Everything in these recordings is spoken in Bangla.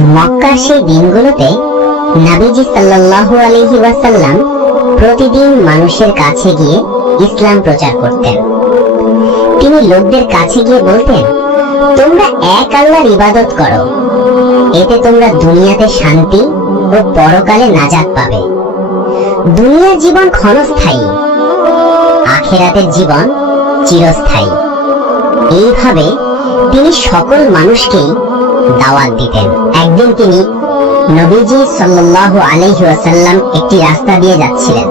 মক্কার সেই দিনগুলোতে নাবিজি সাল্লাল্লাহু আলাইহি ওয়াসাল্লাম প্রতিদিন মানুষের কাছে গিয়ে ইসলাম প্রচার করতেন। তিনি লোকদের কাছে গিয়ে বলতেন, তোমরা এক আল্লাহর ইবাদত করো, এতে তোমরা দুনিয়াতে শান্তি ও পরকালে নাজাত পাবে। দুনিয়ার জীবন ক্ষণস্থায়ী, আখেরাতের জীবন চিরস্থায়ী। এইভাবে তিনি সকল মানুষকেই দাওয়াত দিতেন। একদিন তিনি নবীজি সাল্লাল্লাহু আলাইহি ওয়াসাল্লাম একটি রাস্তা দিয়ে যাচ্ছিলেন।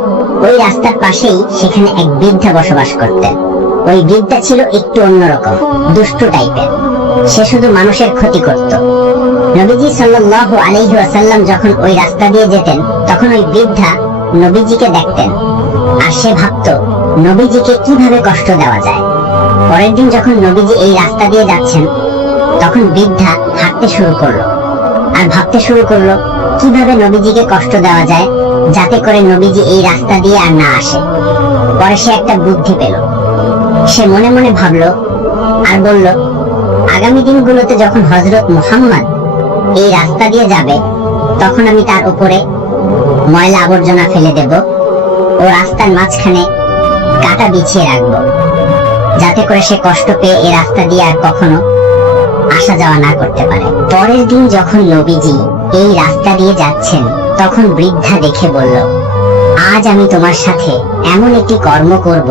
ওই রাস্তার পাশেই সেখানে এক বৃদ্ধা বসবাস করতেন। ওই বৃদ্ধা ছিল একটু অন্যরকম, দুষ্ট টাইপের। সে শুধু মানুষের ক্ষতি করত। নবীজি সাল্লাল্লাহু আলাইহি ওয়াসাল্লাম যখন ওই রাস্তা দিয়ে যেতেন, তখন ওই বৃদ্ধা নবীজিকে দেখতেন। আর সে ভাবত, নবীজিকে কীভাবে কষ্ট দেওয়া যায়? পরের দিন যখন নবীজি এই রাস্তা দিয়ে যাচ্ছেন তখন বৃদ্ধা হাঁটতে শুরু করল। আর ভাবতে শুরু করল, কীভাবে নবীজিকে কষ্ট দেওয়া যায় যাতে করে নবীজি এই রাস্তা দিয়ে আর না আসে। পরে সে একটা বুদ্ধি পেল। সে মনে মনে ভাবলো আর বলল, আগামী দিনগুলোতে যখন হজরত মুহাম্মদ এই রাস্তা দিয়ে যাবে, তখন আমি তার উপরে ময়লা আবর্জনা ফেলে দেব ও রাস্তার মাঝখানে কাটা বিছিয়ে রাখব। যাতে করে সে কষ্ট পেয়ে এই রাস্তা দিয়ে আর কখনো আসা যাওয়া না করতে পারে। পরের দিন যখন নবীজি এই রাস্তা দিয়ে যাচ্ছেন, তখন বৃদ্ধা দেখে বলল, আজ আমি তোমার সাথে এমন একটি কর্ম করব,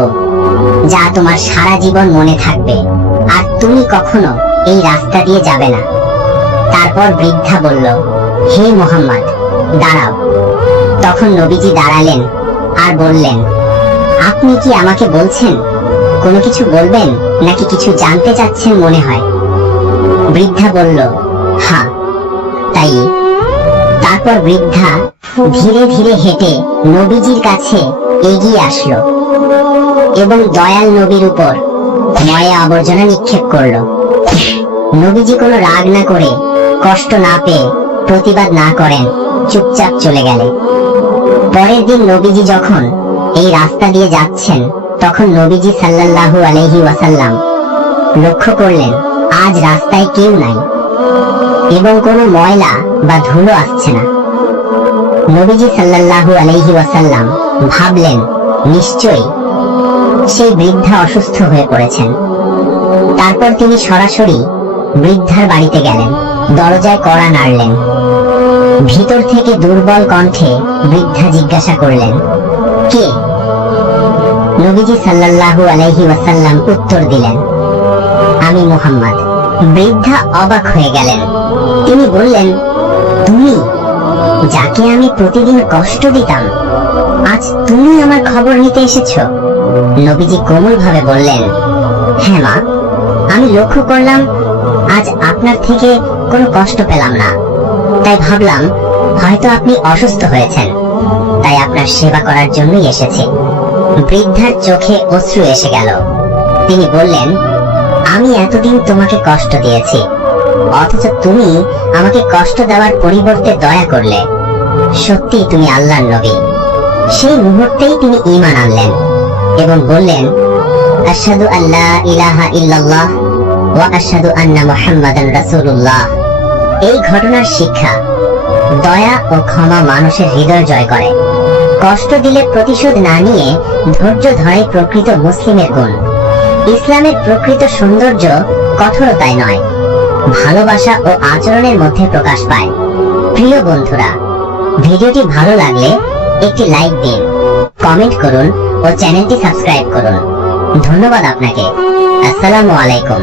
যা তোমার সারা জীবন মনে থাকবে, আর তুমি কখনো এই রাস্তা দিয়ে যাবে না। তারপর বৃদ্ধা বলল, হে মোহাম্মদ, দাঁড়াও। তখন নবীজি দাঁড়ালেন আর বললেন, আপনি কি আমাকে বলছেন? কোনো কিছু বলবেন নাকি কিছু জানতে চাচ্ছেন মনে হয়? বৃদ্ধা বলল হ্যাঁ তাই তারপর বৃদ্ধা ধীরে ধীরে হেঁটে নবীজির কাছে এগিয়ে আসলো এবং দয়াল নবীর উপর ময়া আবর্জনা নিক্ষেপ করল। নবীজি কোনো রাগ না করে, কষ্ট না পেয়ে প্রতিবাদ না করেন, চুপচাপ চলে গেলেন। পরের দিন নবীজি যখন এই রাস্তা দিয়ে যাচ্ছেন, তখন নবীজি সাল্লাল্লাহু আলাইহি ওয়াসাল্লাম লক্ষ্য করলেন আজ রাস্তায় কেউ নাই। এবং কোনো ময়লা বা ধুলো আসছে না। নবীজি সাল্লাল্লাহু আলাইহি ওয়াসাল্লাম ভাবলেন, নিশ্চয়ই সেই বৃদ্ধা অসুস্থ হয়ে পড়েছেন। তারপর তিনি সরাসরি বৃদ্ধার বাড়িতে গেলেন, দরজায় কড়া নাড়লেন। ভিতর থেকে দুর্বল কণ্ঠে বৃদ্ধা জিজ্ঞাসা করলেন, কে? নবীজি সাল্লাল্লাহু আলাইহি ওয়াসাল্লাম উত্তর দিলেন আমি মুহাম্মদ। বৃদ্ধা অবাক হয়ে গেলেন। তিনি বললেন, তুমি, যাকে আমি প্রতিদিন কষ্ট দিতাম, আজ তুমি আমার খবর নিতে এসেছ। নবীজি কোমল ভাবে বললেন হ্যাঁ মা, আমি লক্ষ্য করলাম, আজ আপনার থেকে কোনো কষ্ট পেলাম না। তাই ভাবলাম, হয়তো আপনি অসুস্থ হয়েছেন। তাই আপনার সেবা করার জন্যই এসেছি। বৃদ্ধার চোখে অশ্রু এসে গেল। তিনি বললেন আমি এতদিন তোমাকে কষ্ট দিয়েছি। অথচ তুমি আমাকে কষ্ট দেওয়ার পরিবর্তে দয়া করলে। সত্যি তুমি আল্লাহর নবী। সেই মুহূর্তেই তিনি ঈমান আনলেন এবং বললেন, আশহাদু আল্লাহ ইলাহা ইল্লাল্লাহ ওয়া আশহাদু আন্না মুহাম্মাদান রাসূলুল্লাহ। এই ঘটনার শিক্ষা দয়া ও ক্ষমা মানুষের হৃদয় জয় করে। কষ্ট দিলে প্রতিশোধ না নিয়ে ধৈর্য ধরে প্রকৃত মুসলিমের গুণ। ইসলামের প্রকৃত সৌন্দর্য কঠোরতায় নয়। ভালোবাসা ও আচরণের মধ্যে প্রকাশ পায়। প্রিয় বন্ধুরা, ভিডিওটি ভালো লাগলে একটি লাইক দিন, কমেন্ট করুন ও চ্যানেলটি সাবস্ক্রাইব করুন। ধন্যবাদ আপনাকে। আসসালামু আলাইকুম।